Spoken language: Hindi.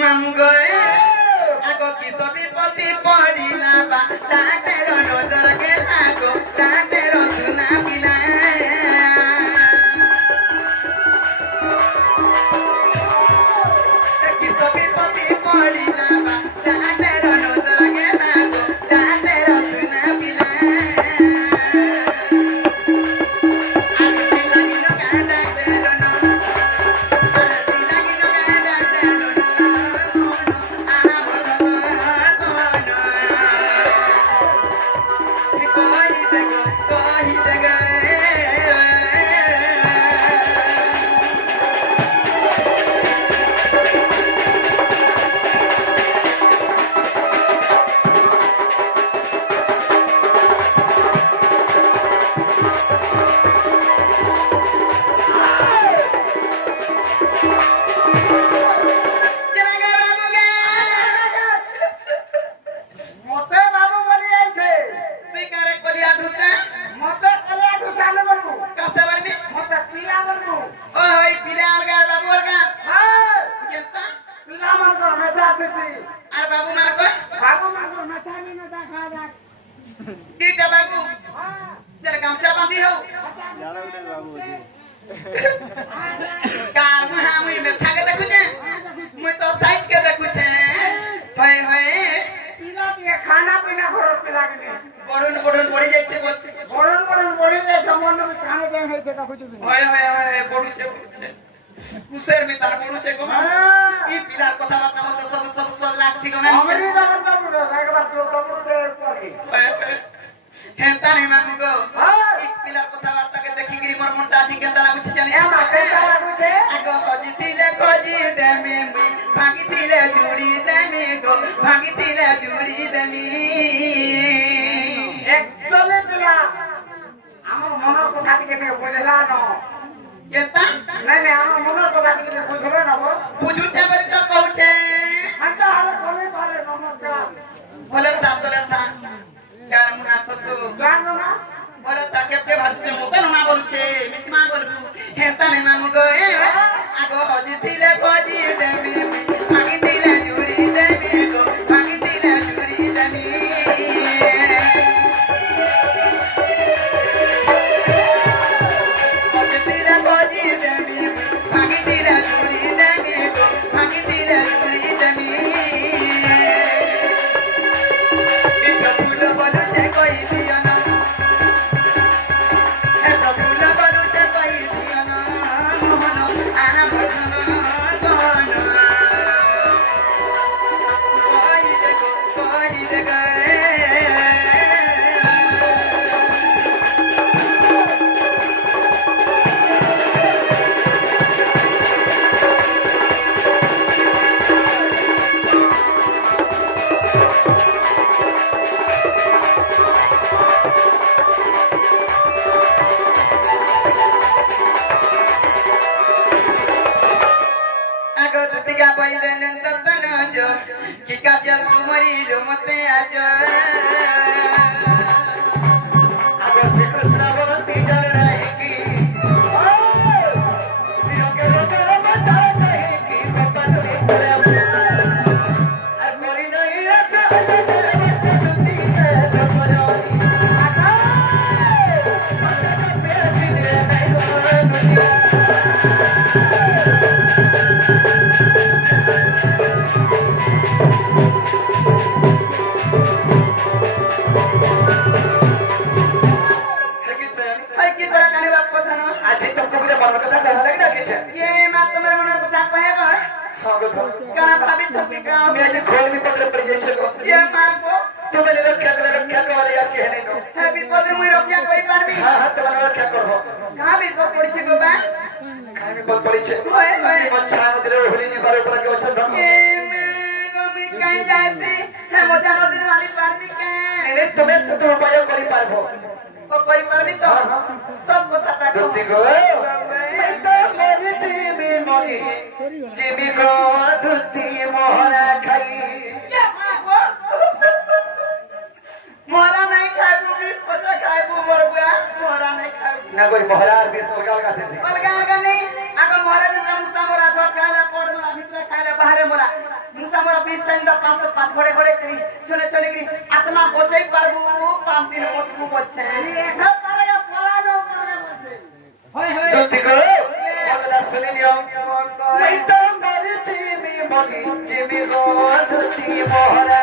मामू गए आगो की सभी पति पड़ीला बा ताटेरो नजर के लागो ताटेरो सुना किला की सभी पति पड़ीला बा ताटेरो नजर के लागो ताटेरो सुना किला ना कोई महाराज भी सरकार का थे अलगा अलगा नहीं आगे महाराज का मुसा मोरा जो खाला कोड मोरा भीतर खाला बाहर मोरा मुसा मोरा 20 टाइम दा 500 5 घोड़े घोड़े करी चले चले करी आत्मा बचाई पारबू 5 दिन बचबू बचे ये सब करे पलानो करने बचे होय होय जल्दी करो मगदा सुन लियो नहीं तो मेरी जीमी बोली जीमी रोधती मोहरा